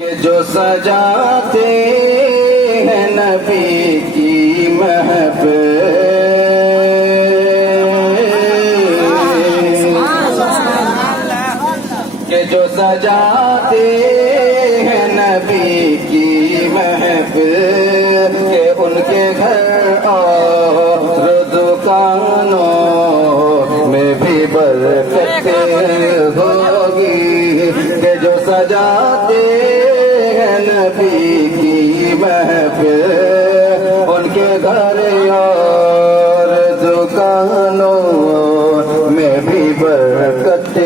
کہ جو سجاتے ہیں نبی کی محفل، کہ جو سجاتے ہیں نبی کی محفل، کہ ان کے گھر اور دکانوں میں بھی برکت ہوگی، کہ جو سجاتے ہیں نبی کی محفل، ان کے گھر اور دکانوں میں بھی برکت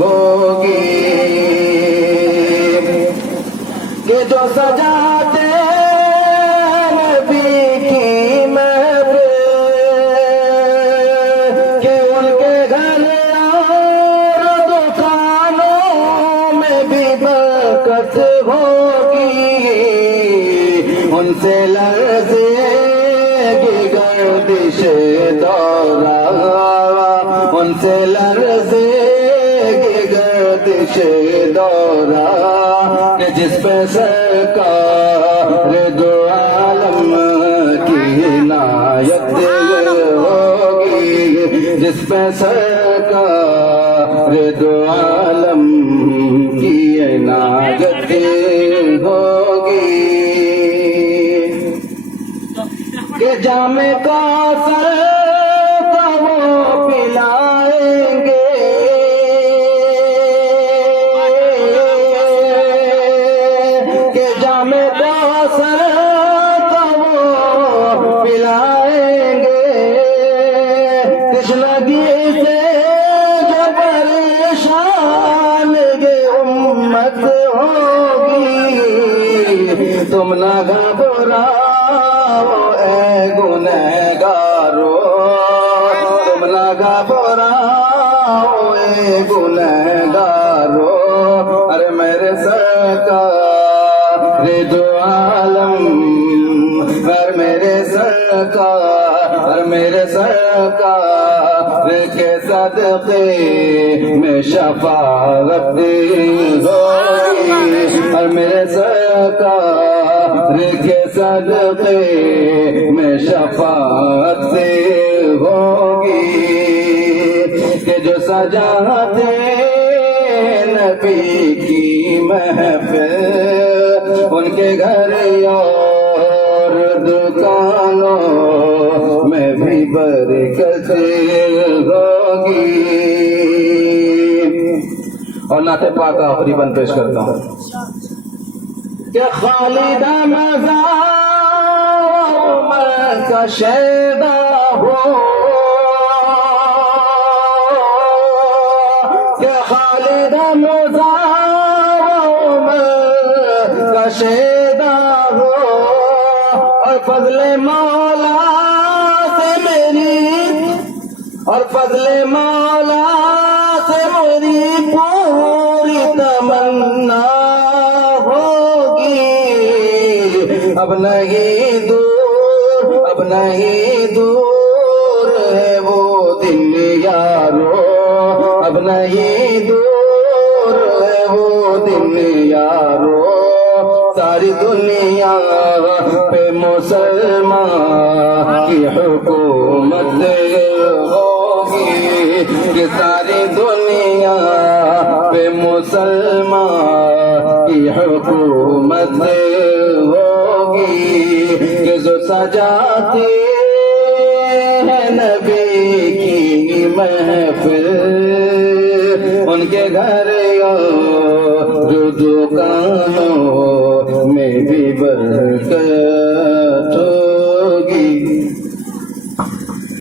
ہوگی، کہ جو سجاتے نبی کی محفل، کہ ان کے گھر اور دکانوں میں بھی برکت ہوگی، ان سے لرزے گی گردش دورہ، ان سے لرزے گی گردش دورہ، کہ جس پہ سرکار دو عالم کی عنایت ہوگی، جس پہ سرکار دو عالم کی عنایت ہوگی، کہ جام کوثر کا وہ پلائیں گے، کہ جام کوثر کا وہ پلائیں گے، تشنگی سے جو پریشان یہ امت ہوگی، تم نہ گھبراؤ اے گنہگارو، تم نہ گھبراؤ اے گنہگارو، ارے میرے سرکار دو عالم، ارے میرے سرکار، میرے سرکار کے صدقے میں شفاعت ہوگی، اور میرے سرکار کے صدقے میں شفاعت ہوگی، کہ جو سجاتے نبی کی محفل، ان کے گھر اور دکانوں میں بھی برکت ہوگی۔ اور نعت پاک آخری بند پیش کرتا ہوں کہ خالد مزار کا شیدا ہو، کہ خالد مزار کا شیدا ہو، اور فضل مولا سے میری، اور فضل مولا سے میری پوری تمنا ہوگی، اب نہیں دور، اب نہیں دور ہے وہ دن یارو، اب نہیں دور ہے وہ دن یارو، ساری دنیا پہ مسلمان کی حکومت ہوگی، کہ ساری دنیا پہ مسلمان کی حکومت ہوگی، کہ جو سجاتے ہیں نبی کی محفل، ان کے گھر اور دکانوں میں بھی برکت